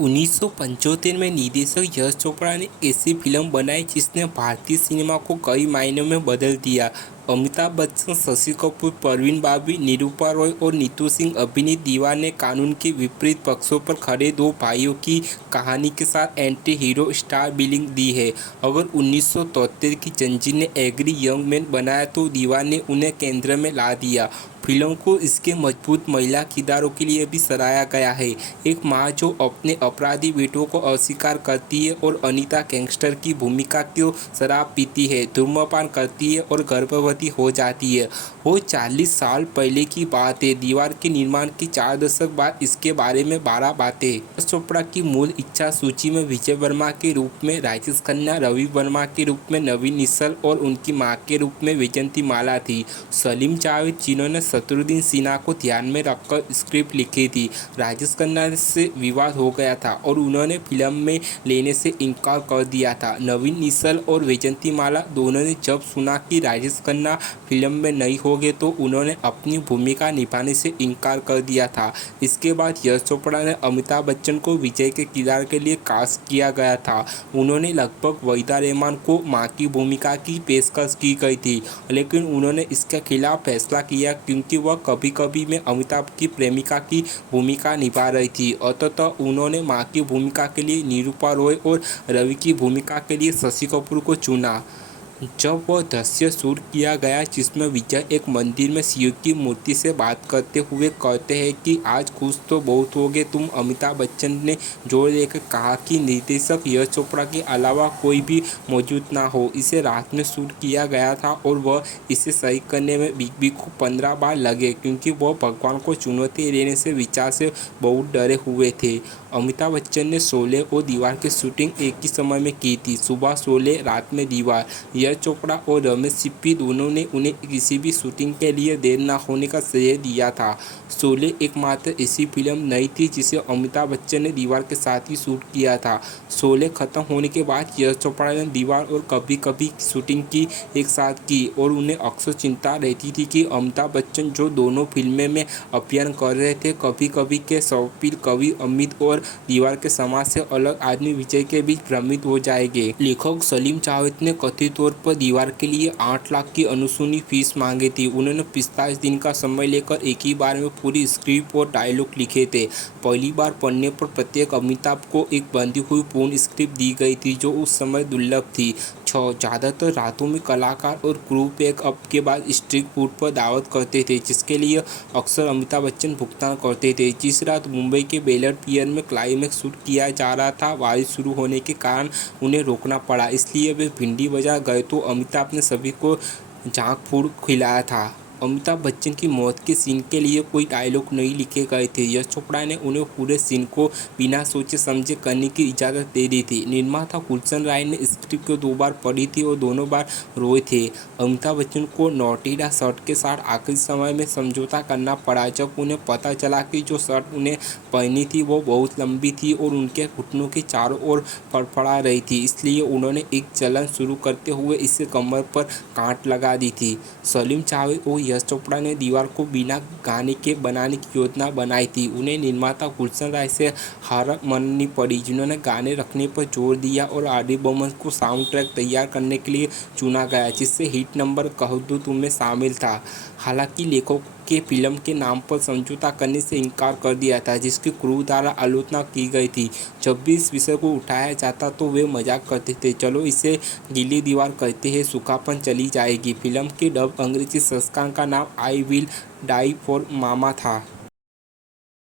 1975 में निर्देशक यश चोपड़ा ने ऐसी फिल्म बनाई जिसने भारतीय सिनेमा को कई मायनों में बदल दिया। अमिताभ बच्चन, शशि कपूर, परवीन बाबी, निरूपा रॉय और नीतू सिंह अभिनीत दीवार ने कानून के विपरीत पक्षों पर खड़े दो भाइयों की कहानी के साथ एंटी हीरो स्टार बिलिंग दी है। अगर 1973 की जंजीर ने एग्री यंग मैन बनाया तो दीवार ने उन्हें केंद्र में ला दिया। फिल्म को इसके मजबूत महिला किरदारों के लिए भी सराहा गया है। एक माँ जो अपने अपराधी बेटों को अस्वीकार करती है और अनीता गैंगस्टर की भूमिका को शराब पीती है, धूम्रपान करती है और गर्भवती हो जाती है। वो 40 साल पहले की बात है। दीवार के निर्माण के 4 दशक बाद इसके बारे में 12 बातें। यश चोपड़ा की मूल इच्छा सूची में विजय वर्मा के रूप में राजेश खन्ना, रवि वर्मा के रूप में नवीन निश्चल और उनकी मां के रूप में वैजयंतीमाला थी। सलीम जावेद, जिन्होंने शत्रुघ्न सिन्हा को ध्यान में रखकर स्क्रिप्ट लिखी थी, राजेश खन्ना से विवाद हो गया था और उन्होंने फिल्म में लेने से इनकार कर दिया था। नवीन निश्चल और वैजयंतीमाला दोनों ने जब सुना कि राजेश खन्ना फिल्म में नहीं होंगे तो उन्होंने अपनी भूमिका निभाने से इनकार कर दिया था। इसके बाद यश चोपड़ा ने अमिताभ बच्चन को विजय के किरदार के लिए कास्ट किया गया था। उन्होंने लगभग वहीदा रहमान को मां की भूमिका की पेशकश की गई थी, लेकिन उन्होंने इसके खिलाफ फैसला किया क्योंकि वह कभी कभी में अमिताभ की प्रेमिका की भूमिका निभा रही थी। अतः उन्होंने मां की भूमिका के लिए निरूपा रॉय और रवि की भूमिका के लिए शशि कपूर को चुना। जब वह दृश्य शूट किया गया जिसमें विजय एक मंदिर में शिव की मूर्ति से बात करते हुए कहते हैं कि आज खुश तो बहुत होगे तुम, अमिताभ बच्चन ने जोर देकर कहा कि निर्देशक यश चोपड़ा के अलावा कोई भी मौजूद ना हो। इसे रात में शूट किया गया था और वह इसे सही करने में बिग बी को 15 बार लगे क्योंकि वह भगवान को चुनौती देने से विचार से बहुत डरे हुए थे। अमिताभ बच्चन ने शोले और दीवार की शूटिंग एक ही समय में की थी, सुबह शोले, रात में दीवार। यश चोपड़ा और रमेश सिप्पी दोनों ने उन्हें किसी भी शूटिंग के लिए देर न होने का श्रेय दिया था। शोले एकमात्र ऐसी फिल्म नहीं थी जिसे अमिताभ बच्चन ने दीवार के साथ ही शूट किया था। शोले खत्म होने के बाद यश चोपड़ा ने दीवार और कभी कभी की शूटिंग की एक साथ की और उन्हें अक्सर चिंता रहती थी कि अमिताभ बच्चन जो दोनों फिल्में में अभिनय कर रहे थे, कभी कभी के स्वप्निल कवि अमित और दीवार के समाज से अलग आदमी विजय के बीच भ्रमित हो जाएंगे। लेखक सलीम जावेद ने कथित तौर पर दीवार के लिए 8 लाख की अनुसूनी फीस मांगी थी। उन्होंने 45 दिन का समय लेकर एक ही बार में पूरी स्क्रिप्ट और डायलॉग लिखे थे। पहली बार पढ़ने पर प्रत्येक अमिताभ को एक बंधी हुई पूर्ण स्क्रिप्ट दी गई थी जो उस समय दुर्लभ थी। ज़्यादातर रातों में कलाकार और क्रू पैक अप के बाद स्ट्रीट फूड पर दावत करते थे जिसके लिए अक्सर अमिताभ बच्चन भुगतान करते थे। जिस रात मुंबई के बेलर पियर में क्लाइमैक्स शूट किया जा रहा था, बारिश शुरू होने के कारण उन्हें रोकना पड़ा, इसलिए वे भिंडी बाजार गए तो अमिताभ ने सभी को जंक फूड खिलाया था। अमिताभ बच्चन की मौत के सीन के लिए कोई डायलॉग नहीं लिखे गए थे। यश चोपड़ा ने उन्हें पूरे सीन को बिना सोचे समझे करने की इजाज़त दे दी थी। निर्माता गुलशन राय ने स्क्रिप्ट को 2 बार पढ़ी थी और दोनों बार रोए थे। अमिताभ बच्चन को नोटिडा शर्ट के साथ आखिरी समय में समझौता करना पड़ा जब उन्हें पता चला कि जो शर्ट उन्हें पहनी थी वो बहुत लंबी थी और उनके घुटनों के चारों ओर फड़फड़ा रही थी, इसलिए उन्होंने एक चलन शुरू करते हुए इसे कमर पर गांठ लगा दी थी। सलीम जावेद और यश चोपड़ा ने दीवार को बिना गाने के बनाने की योजना बनाई थी। उन्हें निर्माता गुलशन राय से हार माननी पड़ी जिन्होंने गाने रखने पर जोर दिया और आर डी बर्मन को साउंड ट्रैक तैयार करने के लिए चुना गया जिससे हिट नंबर कह दो तुम्हें शामिल था। हालांकि लेखक के फिल्म के नाम पर समझौता करने से इनकार कर दिया था जिसकी क्रू द्वारा आलोचना की गई थी। जब भी इस विषय को उठाया जाता तो वे मजाक करते थे, चलो इसे गीली दीवार कहते हैं, सूखापन चली जाएगी। फिल्म के डब अंग्रेजी संस्करण का नाम आई विल डाई फॉर मामा था।